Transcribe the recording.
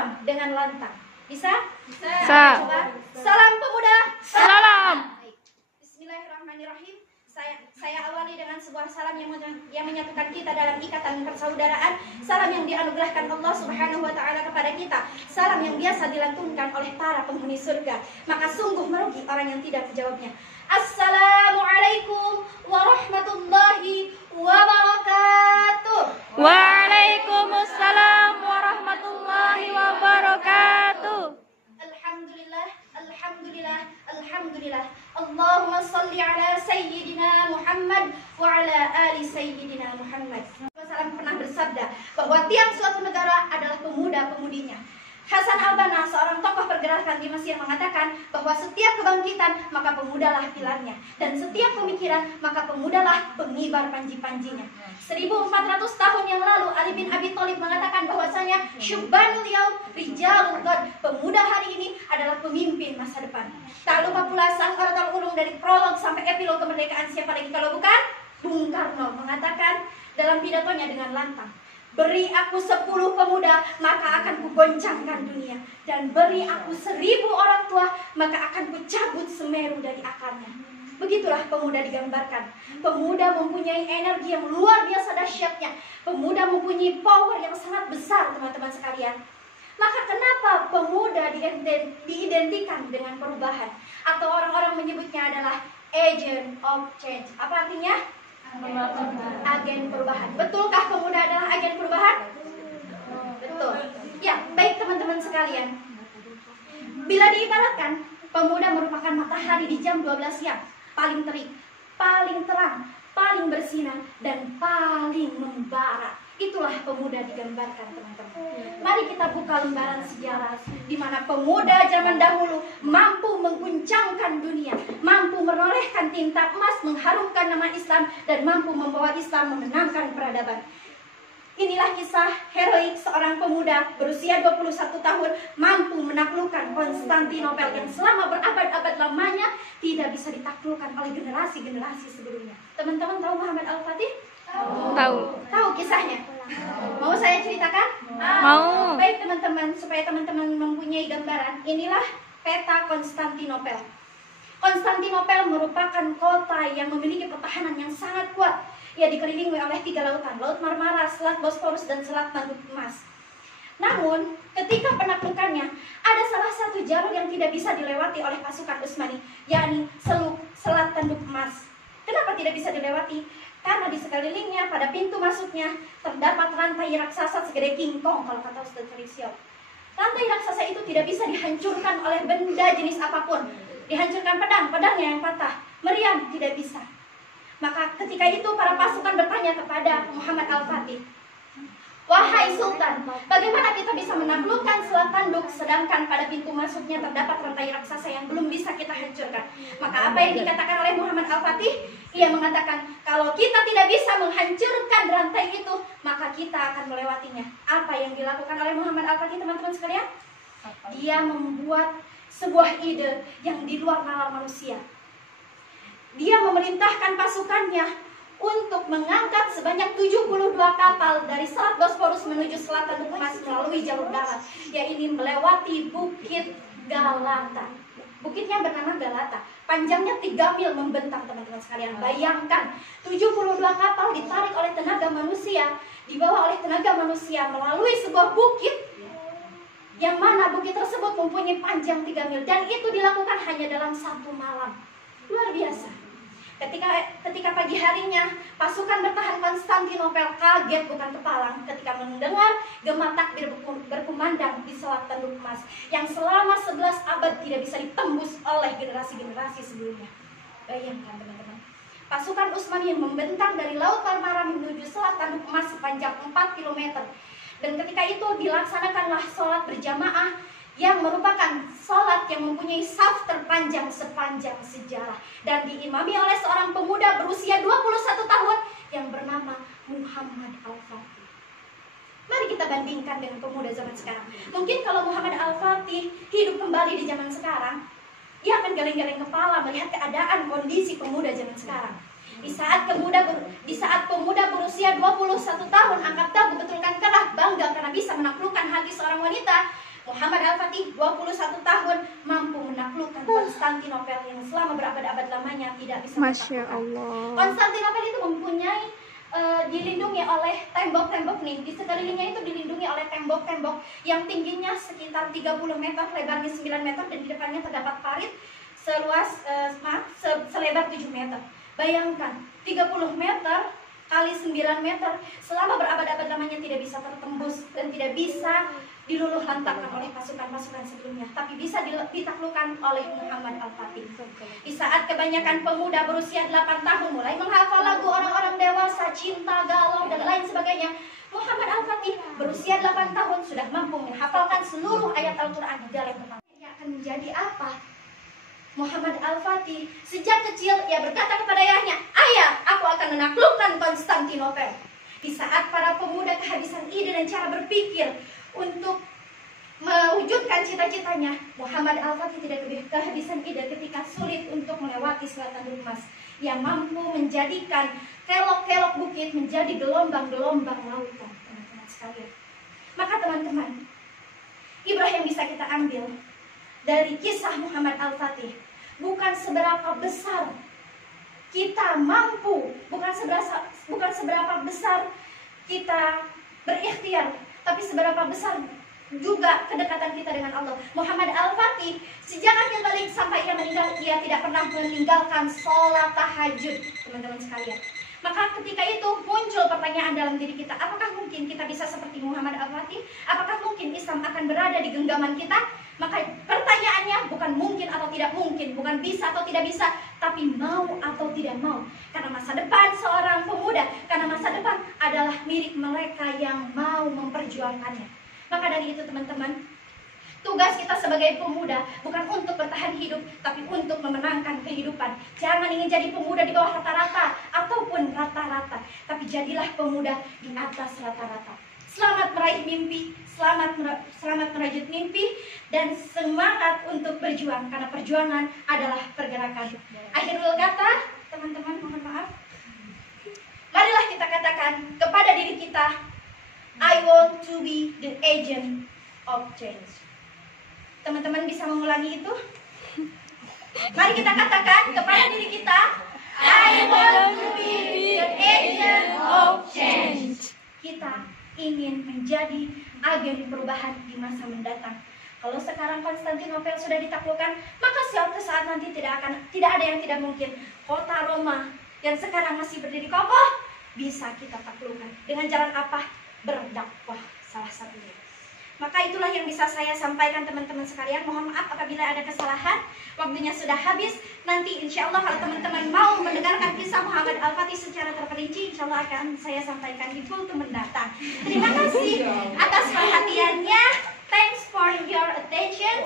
salam dengan lantang. Bisa? Bisa. Coba. Salam pemuda. Salam. Baik. Bismillahirrahmanirrahim. Saya awali dengan sebuah salam yang menyatukan kita dalam ikatan persaudaraan. Salam yang dianugerahkan Allah Subhanahu wa taala kepada kita. Salam yang biasa dilantunkan oleh para penghuni surga. Maka sungguh merugi orang yang tidak menjawabnya. Assalamualaikum warahmatullahi wabarakatuh. Waalaikumsalam warahmatullahi wabarakatuh. Alhamdulillah, alhamdulillah, alhamdulillah. Allahumma salli ala Sayyidina Muhammad wa ala ali Sayyidina Muhammad. Rasulullah pernah bersabda bahwa tiang suatu negara adalah pemuda-pemudinya. Hasan al-Banna, seorang tokoh pergerakan di Mesir, mengatakan bahwa setiap kebangkitan maka pemudalah pilarnya, dan setiap pemikiran maka pemudalah pengibar panji-panjinya. 1400 tahun yang lalu Ali bin Abi Thalib mengatakan bahwasanya syubbanul yaum rijalul ghad, pemuda hari ini adalah pemimpin masa depan. Tak lupa pula sang orator ulung dari prolog sampai epilog kemerdekaan, siapa lagi kalau bukan Bung Karno, mengatakan dalam pidatonya dengan lantang, beri aku 10 pemuda, maka akan kugoncangkan dunia. Dan beri aku 1000 orang tua, maka akan kucabut Semeru dari akarnya. Begitulah pemuda digambarkan. Pemuda mempunyai energi yang luar biasa dahsyatnya. Pemuda mempunyai power yang sangat besar, teman-teman sekalian. Maka kenapa pemuda diidentikan dengan perubahan? Atau orang-orang menyebutnya adalah agent of change. Apa artinya? Agen perubahan. Betulkah pemuda adalah agen perubahan? Betul. Ya, baik teman-teman sekalian. Bila diibaratkan, pemuda merupakan matahari di jam 12 siang, paling terik, paling terang, paling bersinar, dan paling membara. Itulah pemuda digambarkan, teman-teman. Mari kita buka lembaran sejarah di mana pemuda zaman dahulu mampu mengguncangkan dunia, mampu menorehkan tinta emas, mengharumkan nama Islam, dan mampu membawa Islam memenangkan peradaban. Inilah kisah heroik seorang pemuda berusia 21 tahun mampu menaklukkan Konstantinopel yang selama berabad-abad lamanya tidak bisa ditaklukkan oleh generasi-generasi sebelumnya. Teman-teman tahu Muhammad Al-Fatih? Tahu. Tahu kisahnya? Mau saya ceritakan? Mau. Baik teman-teman, supaya teman-teman mempunyai gambaran, inilah peta Konstantinopel. Konstantinopel merupakan kota yang memiliki pertahanan yang sangat kuat. Ia dikelilingi oleh 3 lautan, Laut Marmara, Selat Bosporus, dan Selat Tanduk Emas. Namun, ketika penaklukannya, ada salah satu jalur yang tidak bisa dilewati oleh pasukan Utsmani, yakni Selat Tanduk Emas. Kenapa tidak bisa dilewati? Karena di sekelilingnya pada pintu masuknya terdapat rantai raksasa segede King Kong kalau kata Ustaz Felicio. Rantai raksasa itu tidak bisa dihancurkan oleh benda jenis apapun. Dihancurkan pedangnya yang patah, meriam tidak bisa. Maka ketika itu para pasukan bertanya kepada Muhammad Al-Fatih, wahai Sultan, bagaimana kita bisa menaklukkan Selat Tanduk sedangkan pada pintu masuknya terdapat rantai raksasa yang belum bisa kita hancurkan? Maka apa yang dikatakan oleh Muhammad Al-Fatih? Ia mengatakan, kalau kita tidak bisa menghancurkan rantai itu, maka kita akan melewatinya. Apa yang dilakukan oleh Muhammad Al-Fatih, teman-teman sekalian? Dia membuat sebuah ide yang di luar nalar manusia. Dia memerintahkan pasukannya untuk mengangkat sebanyak 72 kapal dari Selat Bosporus menuju Selat Tanduk Emas melalui jalur darat, yaitu melewati Bukit Galata. Bukitnya bernama Galata, panjangnya 3 mil membentang, teman-teman sekalian. Bayangkan, 72 kapal ditarik oleh tenaga manusia, dibawa oleh tenaga manusia melalui sebuah bukit, yang mana bukit tersebut mempunyai panjang 3 mil, dan itu dilakukan hanya dalam 1 malam. Luar biasa. Ketika pagi harinya pasukan bertahan Konstantinopel kaget bukan kepalang ketika mendengar gema takbir berkumandang di Selat Tanduk Emas yang selama 11 abad tidak bisa ditembus oleh generasi-generasi sebelumnya. Bayangkan teman-teman, pasukan Utsmani yang membentang dari Laut Marmara menuju Selat Tanduk Emas sepanjang 4 km. Dan ketika itu dilaksanakanlah sholat berjamaah yang merupakan sholat yang mempunyai saf terpanjang sepanjang sejarah dan diimami oleh seorang pemuda berusia 21 tahun yang bernama Muhammad Al-Fatih. Mari kita bandingkan dengan pemuda zaman sekarang. Mungkin kalau Muhammad Al-Fatih hidup kembali di zaman sekarang, ia akan geleng-geleng kepala melihat keadaan kondisi pemuda zaman sekarang. Di saat pemuda berusia 21 tahun angkat dagu betulkan kerah bangga karena bisa menaklukkan hati seorang wanita, Muhammad Al-Fatih 21 tahun mampu menaklukkan Konstantinopel yang selama berabad-abad lamanya tidak bisa Masya ditaklukkan. Allah. Konstantinopel itu mempunyai dilindungi oleh tembok-tembok nih, di sekelilingnya itu dilindungi oleh tembok-tembok yang tingginya sekitar 30 meter, lebarnya 9 meter, dan di depannya terdapat parit seluas selebar 7 meter. Bayangkan 30 meter kali 9 meter selama berabad-abad lamanya tidak bisa tertembus dan tidak bisa diluluh lantakkan oleh pasukan-pasukan sebelumnya, tapi bisa ditaklukkan oleh Muhammad Al-Fatih. Di saat kebanyakan pemuda berusia 8 tahun mulai menghafal lagu orang-orang dewasa, cinta, galau, dan lain sebagainya, Muhammad Al-Fatih berusia 8 tahun sudah mampu menghafalkan seluruh ayat Al-Quran di dalam kepala. Ia akan menjadi apa? Muhammad Al-Fatih sejak kecil ia berkata kepada ayahnya, "Ayah, aku akan menaklukkan Konstantinopel." Di saat para pemuda kehabisan ide dan cara berpikir untuk mewujudkan cita-citanya, Muhammad Al-Fatih tidak kehabisan ide ketika sulit untuk melewati selatan emas. Ia mampu menjadikan kelok-kelok bukit menjadi gelombang-gelombang lautan, teman-teman sekalian. Maka teman-teman, ibrah yang bisa kita ambil dari kisah Muhammad Al-Fatih, bukan seberapa besar kita mampu, bukan seberapa besar kita berikhtiar, tapi seberapa besar juga kedekatan kita dengan Allah. Muhammad Al-Fatih sejak akhir balik sampai ia meninggal, ia tidak pernah meninggalkan sholat tahajud, teman-teman sekalian. Maka ketika itu muncul pertanyaan dalam diri kita, apakah mungkin kita bisa seperti Muhammad Al-Fatih? Apakah mungkin Islam akan berada di genggaman kita? Maka pertanyaannya bukan mungkin atau tidak mungkin, bukan bisa atau tidak bisa, tapi mau atau tidak mau. Karena masa depan seorang pemuda, karena masa depan adalah milik mereka yang mau memperjuangkannya. Maka dari itu teman-teman, tugas kita sebagai pemuda bukan untuk bertahan hidup, tapi untuk memenangkan kehidupan. Jangan ingin jadi pemuda di bawah rata-rata ataupun rata-rata, tapi jadilah pemuda di atas rata-rata. Selamat meraih mimpi, selamat merajut mimpi, dan semangat untuk berjuang, karena perjuangan adalah pergerakan. Akhirul kata, teman-teman, mohon maaf. Marilah kita katakan kepada diri kita, I want to be the agent of change. Teman-teman bisa mengulangi itu? Mari kita katakan kepada diri kita, I want to be the agent of change. Kita ingin menjadi agen perubahan di masa mendatang. Kalau sekarang Konstantinopel sudah ditaklukkan, maka suatu saat nanti tidak ada yang tidak mungkin. Kota Roma yang sekarang masih berdiri kokoh bisa kita taklukkan. Dengan jalan apa? Berdakwah salah satunya. Maka itulah yang bisa saya sampaikan teman-teman sekalian. Mohon maaf apabila ada kesalahan. Waktunya sudah habis. Nanti insya Allah kalau teman-teman mau mendengarkan kisah Muhammad Al-Fatih secara terperinci, insya Allah akan saya sampaikan di kultum mendatang. Terima kasih atas perhatiannya. Thanks for your attention.